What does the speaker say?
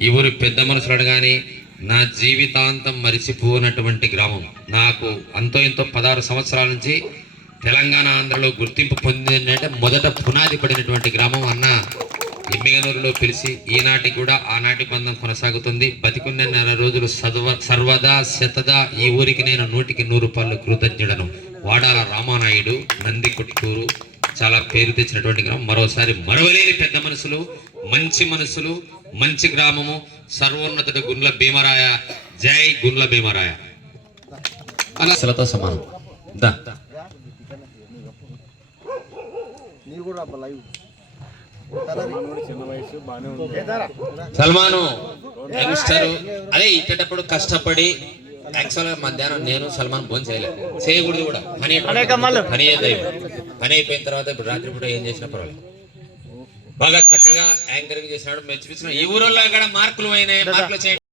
ఈ ఊరి పెద్ద మనసులు కానీ నా జీవితాంతం మరిచిపోనటువంటి గ్రామం. నాకు అంతో ఎంతో పదహారు సంవత్సరాల నుంచి తెలంగాణ ఆంధ్రలో గుర్తింపు పొందిందంటే మొదట పునాది పడినటువంటి గ్రామం అన్న ఎమ్మిగనూరులో పిలిచి ఈనాటి కూడా ఆనాటి బంధం కొనసాగుతుంది. బతికున్న నెల రోజులు సర్వ సర్వదా శతదా ఈ ఊరికి నేను నూటికి నూరు రూపాయలు కృతజ్ఞుడను. వాడాల రామానాయుడు నంది కొట్కూరు చాలా పేరు తెచ్చినటువంటి గ్రామం. మరోసారి మరవలేని పెద్ద మనసులు మంచి మనసులు మంచి గ్రామము సర్వోన్నతుడు గుండ్ల భీమరాయ జై గుండ్ల భీమరాయ. అలా సమానం. దా. నీవు కూడా అబ్బా లైవ్. సల్మాను యంగ్స్టర్. అదే ఇచ్చేటప్పుడు కష్టపడి యాక్చువల్గా మధ్యాహ్నం నేను సల్మాన్ ఫోన్ చేయలేదు. చేయకూడదు కూడా. పని పని పని అయిపోయిన తర్వాత ఇప్పుడు రాత్రి పూట ఏం చేసినా పర్వాలేదు. బాగా చక్కగా యాంకరింగ్ చేసినాడు మెచ్చిపించిన ఈ ఊరోళ్ళు అక్కడ మార్కులు అయినాయి మార్కులు చేయండి